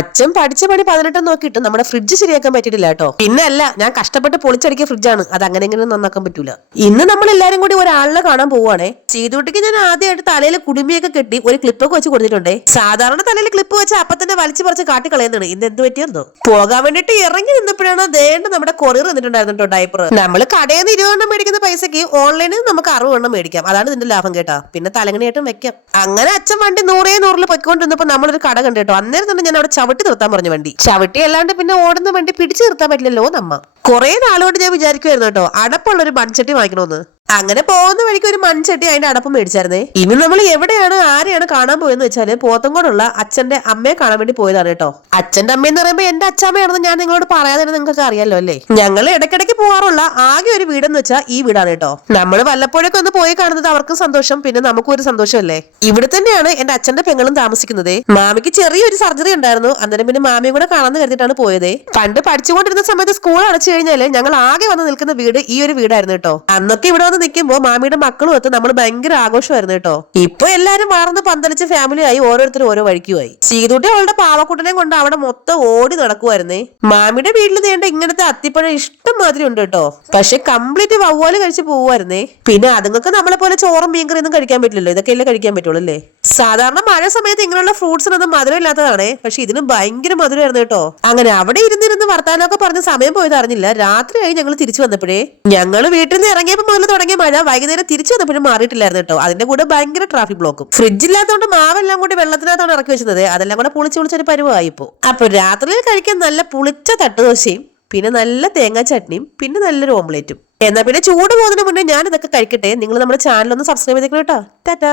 അച്ഛൻ പഠിച്ച പണി 18 നോക്കിയിട്ട് നമ്മുടെ ഫ്രിഡ്ജ് ശരിയാക്കാൻ പറ്റിയിട്ടില്ല കേട്ടോ. പിന്നെ അല്ല, ഞാൻ കഷ്ടപ്പെട്ട് പൊളിച്ചടിക്കിയ ഫ്രിഡ്ജാണ്, അത് അങ്ങനെ എങ്ങനെ നന്നാക്കാൻ പറ്റൂല. ഇന്ന് നമ്മൾ എല്ലാരും കൂടി ഒരാളിനെ കാണാൻ പോവാണേ. ചീതുട്ടിക്ക് ഞാൻ ആദ്യമായിട്ട് തലയിൽ കുടുമിയൊക്കെ കെട്ടി ഒരു ക്ലിപ്പൊക്കെ വെച്ച് കൊടുത്തിട്ടുണ്ടേ. സാധാരണ തലയിൽ ക്ലിപ്പ് വെച്ച് അപ്പൊ തന്നെ വലിച്ചു പറിച്ച് കാട്ടി കളയുന്നതാണ്. ഇന്ന് എന്ത് പറ്റിയെന്നോ പോകാൻ വേണ്ടിട്ട് ഇറങ്ങി നിന്നപ്പോഴാണ് ദേണ്ട നമ്മുടെ കൊറിയർ വന്നിട്ടുണ്ടായിരുന്നു കേട്ടോ. ഡയപ്പർ നമ്മൾ കടയിൽ നിന്ന് 20 എണ്ണം മേടിക്കുന്ന പൈസക്ക് ഓൺലൈനിൽ നമുക്ക് 60 എണ്ണം മേടിക്കാം. അതാണ് ഇതിന്റെ ലാഭം കേട്ടാ. പിന്നെ തലങ്ങണിയായിട്ടും വെക്കാം. അങ്ങനെ അച്ഛൻ വണ്ടി 100 പൊയ്ക്കൊണ്ടിരുന്നപ്പോ നമ്മളൊരു കട കണ്ടു കേട്ടോ. അന്നേരം തന്നെ ഞാൻ അവിടെ ചവിട്ടി നിർത്താൻ പറഞ്ഞു വണ്ടി. ചവിട്ടി അല്ലാണ്ട് പിന്നെ ഓടുന്ന വണ്ടി പിടിച്ചു നിർത്താൻ പറ്റില്ലല്ലോ നമ്മ. കുറെ നാളുകൊണ്ട് ഞാൻ വിചാരിക്കുമായിരുന്നു കേട്ടോ അടപ്പുള്ള ഒരു മൺചട്ടി വാങ്ങിക്കണോന്ന്. അങ്ങനെ പോകുന്ന വഴിക്ക് ഒരു മൺചട്ടി അതിന്റെ അടപ്പം മേടിച്ചായിരുന്നേ. ഇനി നമ്മൾ എവിടെയാണ് ആരെയാണ് കാണാൻ പോയെന്ന് വെച്ചാല് പോത്തങ്കോടുള്ള അച്ഛന്റെ അമ്മയെ കാണാൻ വേണ്ടി പോയതാണ് കേട്ടോ. അച്ഛന്റെ അമ്മയെന്ന് പറയുമ്പോ എന്റെ അച്ഛമ്മയാണെന്ന് ഞാൻ നിങ്ങളോട് പറയാതെ നിങ്ങൾക്ക് അറിയാലോ അല്ലേ. ഞങ്ങൾ ഇടയ്ക്കിടയ്ക്ക് പോകാറുള്ള ആകെ ഒരു വീടെന്ന് വെച്ചാൽ ഈ വീടാണ് കേട്ടോ. നമ്മൾ വല്ലപ്പോഴൊക്കെ ഒന്ന് പോയി കാണുന്നത് അവർക്കും സന്തോഷം, പിന്നെ നമുക്കും ഒരു സന്തോഷമല്ലേ. ഇവിടെ തന്നെയാണ് എന്റെ അച്ഛന്റെ പെങ്ങളും താമസിക്കുന്നത്. മാമിക്ക് ചെറിയൊരു സർജറി ഉണ്ടായിരുന്നു. അന്നേരം പിന്നെ മാമിയും കൂടെ കാണാന്ന് കരുതിയിട്ടാണ് പോയത്. പണ്ട് പഠിച്ചുകൊണ്ടിരുന്ന സമയത്ത് സ്കൂൾ അടച്ചു കഴിഞ്ഞാല് ഞങ്ങൾ ആകെ വന്ന് നിൽക്കുന്ന വീട് ഈ ഒരു വീടായിരുന്നു കേട്ടോ. അന്നൊക്കെ ഇവിടെ വന്ന് നിൽക്കുമ്പോ മാമിയുടെ മക്കളും എത്ത് നമ്മൾ ഭയങ്കര ആഘോഷമായിരുന്നു കേട്ടോ. ഇപ്പൊ എല്ലാരും വളർന്ന് പന്തലിച്ച് ഫാമിലി ആയി, ഓരോരുത്തരും ഓരോ വഴിക്കുമായി. ചീതുട്ടി അവളുടെ പാവക്കുട്ടനെ കൊണ്ട് അവിടെ മൊത്തം ഓടി നടക്കുമായിരുന്നേ. മാമിയുടെ വീട്ടിൽ നേണ്ട ഇങ്ങനത്തെ അത്തിപ്പഴം ഇഷ്ടം മാതിരി ഉണ്ട് കേട്ടോ. പക്ഷെ കംപ്ലീറ്റ് വവ്വാല് കഴിച്ച് പോവായിരുന്നേ. പിന്നെ അതുങ്ങൾക്ക് നമ്മളെ പോലെ ചോറും മീൻകറിയൊന്നും കഴിക്കാൻ പറ്റില്ലല്ലോ. ഇതൊക്കെ അല്ലേ കഴിക്കാൻ പറ്റുള്ളൂ അല്ലേ. സാധാരണ മഴ സമയത്ത് ഇങ്ങനെയുള്ള ഫ്രൂട്ട്സിനൊന്നും മധുരം ഇല്ലാത്തതാണ്. പക്ഷെ ഇതിന് ഭയങ്കര മധുരമായിരുന്നു കേട്ടോ. അങ്ങനെ അവിടെ ഇരുന്നിരുന്ന് വർത്താനമൊക്കെ പറഞ്ഞ് സമയം പോയത് അറിഞ്ഞില്ല. രാത്രിയായി ഞങ്ങൾ തിരിച്ചു വന്നപ്പോഴേ. ഞങ്ങൾ വീട്ടിൽ നിന്ന് ഇറങ്ങിയപ്പോൾ മുതൽ തുടങ്ങിയ മഴ വൈകുന്നേരം തിരിച്ചു വന്നപ്പോഴും മാറിയിട്ടില്ലായിരുന്നു കേട്ടോ. അതിന്റെ കൂടെ ഭയങ്കര ട്രാഫിക് ബ്ലോക്കും. ഫ്രിഡ്ജ് ഇല്ലാത്തതുകൊണ്ട് മാവെല്ലാം കൂടി വെള്ളത്തിനകത്താണ് ഇറക്കി വെച്ചത്. അതെല്ലാം കൂടെ പുളിച്ചൊരു പരുവായിപ്പോ. അപ്പൊ രാത്രിയിൽ കഴിക്കാൻ നല്ല പുളിച്ച തട്ടുദോശയും പിന്നെ നല്ല തേങ്ങാ ചട്നിയും പിന്നെ നല്ലൊരു ഓംലേറ്റും. എന്നാ പിന്നെ ചൂട് പോകുന്നതിന് മുന്നേ ഞാൻ ഇതൊക്കെ കഴിക്കട്ടെ. നിങ്ങൾ നമ്മുടെ ചാനൽ ഒന്ന് സബ്സ്ക്രൈബ് ചെയ്തേക്കണം കേട്ടോ. ടാറ്റാ.